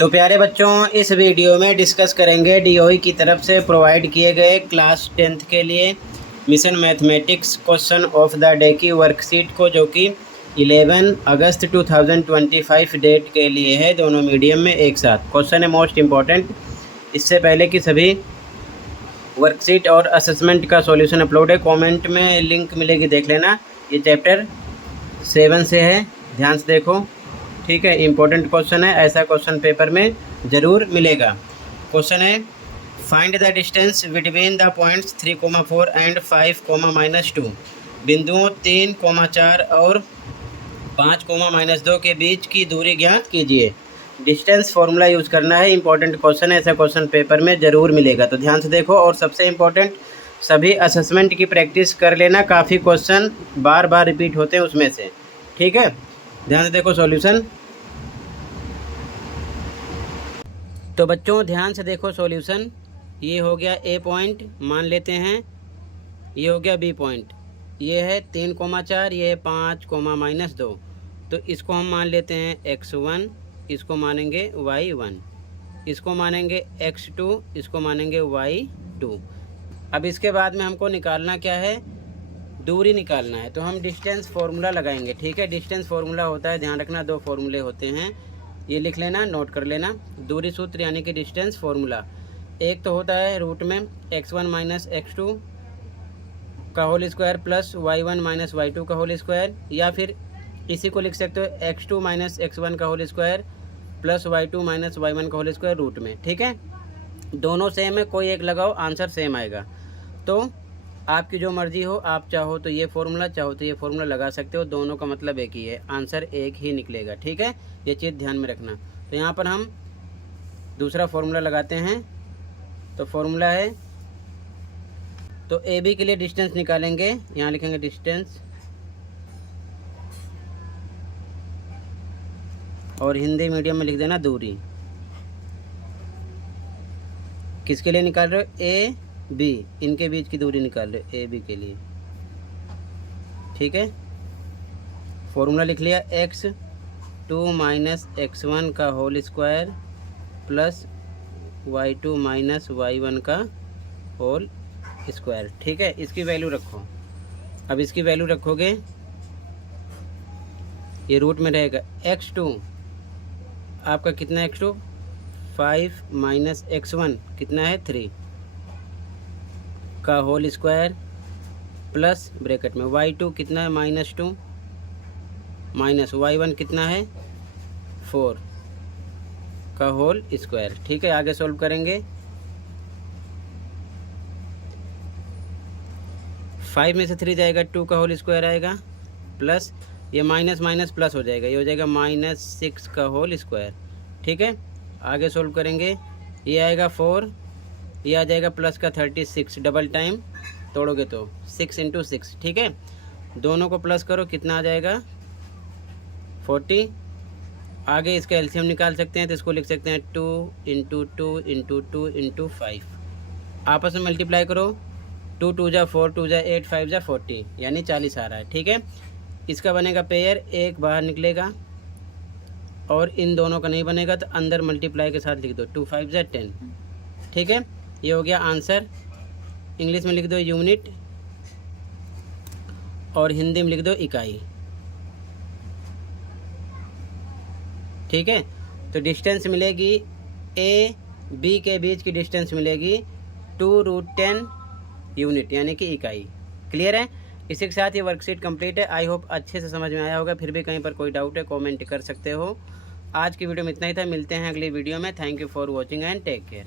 तो प्यारे बच्चों, इस वीडियो में डिस्कस करेंगे डीओई की तरफ से प्रोवाइड किए गए क्लास 10th के लिए mission mathematics question of the day की वर्कशीट को, जो कि 11 अगस्त 2025 डेट के लिए है, दोनों मीडियम में एक साथ। क्वेश्चन है मोस्ट इम्पॉर्टेंट। इससे पहले कि सभी वर्कशीट और असेसमेंट का सॉल्यूशन अपलोड है, कमेंट में लिंक मिलेगी, देख लेना। ये चैप्टर 7 से है, ध्यान से देखो, ठीक है। इम्पोर्टेंट क्वेश्चन है, ऐसा क्वेश्चन पेपर में ज़रूर मिलेगा। क्वेश्चन है find the distance between the points 3,4 and 5,-2। बिंदुओं 3,4 और 5,-2 के बीच की दूरी ज्ञात कीजिए। डिस्टेंस फॉर्मूला यूज़ करना है। इंपॉर्टेंट क्वेश्चन है, ऐसा क्वेश्चन पेपर में ज़रूर मिलेगा, तो ध्यान से देखो। और सबसे इम्पोर्टेंट, सभी असेसमेंट की प्रैक्टिस कर लेना। काफ़ी क्वेश्चन बार बार रिपीट होते हैं उसमें से, ठीक है। ध्यान से देखो सॉल्यूशन। तो बच्चों ध्यान से देखो सॉल्यूशन। ये हो गया ए पॉइंट, मान लेते हैं। ये हो गया बी पॉइंट, ये है 3,4, ये है 5,-2। तो इसको हम मान लेते हैं x1, इसको मानेंगे y1, इसको मानेंगे x2, इसको मानेंगे y2। अब इसके बाद में हमको निकालना क्या है, दूरी निकालना है। तो हम डिस्टेंस फार्मूला लगाएंगे, ठीक है। डिस्टेंस फार्मूला होता है, ध्यान रखना, 2 फार्मूले होते हैं, ये लिख लेना, नोट कर लेना। दूरी सूत्र यानी कि डिस्टेंस फार्मूला, एक तो होता है रूट में x1 - x2 का whole square plus y1 - y2 का होल स्क्वायर, या फिर इसी को लिख सकते हो x2 - x1 का whole square plus y2 - y1 का होल स्क्वायर रूट में, ठीक है। दोनों सेम है, कोई एक लगाओ, आंसर सेम आएगा। तो आपकी जो मर्जी हो, आप चाहो तो ये फॉर्मूला, चाहो तो ये फॉर्मूला लगा सकते हो, दोनों का मतलब एक ही है, आंसर एक ही निकलेगा, ठीक है। ये चीज़ ध्यान में रखना। तो यहाँ पर हम दूसरा फॉर्मूला लगाते हैं। तो फॉर्मूला है, तो ए बी के लिए डिस्टेंस निकालेंगे, यहाँ लिखेंगे डिस्टेंस, और हिंदी मीडियम में लिख देना दूरी। किसके लिए निकाल रहे हो, ए बी, इनके बीच की दूरी निकाल रहे हो, ए बी के लिए, ठीक है। फॉर्मूला लिख लिया, x2 - x1 का whole square plus y2 - y1 का होल स्क्वायर, ठीक है। इसकी वैल्यू रखो। अब इसकी वैल्यू रखोगे, ये रूट में रहेगा। x2 आपका कितना है, x2 5 - x1 कितना है 3 का होल स्क्वायर प्लस ब्रैकेट में y2 कितना है -2 माइनस y1 कितना है 4 का होल स्क्वायर, ठीक है। आगे सॉल्व करेंगे। 5 में से 3 जाएगा, 2 का होल स्क्वायर आएगा, प्लस ये माइनस माइनस प्लस हो जाएगा, ये हो जाएगा -6 का होल स्क्वायर, ठीक है। आगे सॉल्व करेंगे, ये आएगा 4, ये आ जाएगा प्लस का 36, डबल टाइम तोड़ोगे तो 6 × 6, ठीक है। दोनों को प्लस करो, कितना आ जाएगा 40। आगे इसका एलसीएम निकाल सकते हैं, तो इसको लिख सकते हैं 2 × 2 × 2 × 5। आपस में मल्टीप्लाई करो, 2 2 जा 4, 2 जा 8, 5 जा 40, यानी 40 आ रहा है, ठीक है। इसका बनेगा पेयर, एक बाहर निकलेगा, और इन दोनों का नहीं बनेगा तो अंदर मल्टीप्लाई के साथ लिख दो, 2 5 जा 10, ठीक है। ये हो गया आंसर। इंग्लिश में लिख दो यूनिट, और हिंदी में लिख दो इकाई, ठीक है। तो डिस्टेंस मिलेगी, ए बी के बीच की डिस्टेंस मिलेगी 2√10 यूनिट, यानी कि इकाई। क्लियर है। इसी के साथ ये वर्कशीट कंप्लीट है। आई होप अच्छे से समझ में आया होगा। फिर भी कहीं पर कोई डाउट है, कमेंट कर सकते हो। आज की वीडियो में इतना ही था, मिलते हैं अगली वीडियो में। Thank you for watching and take care.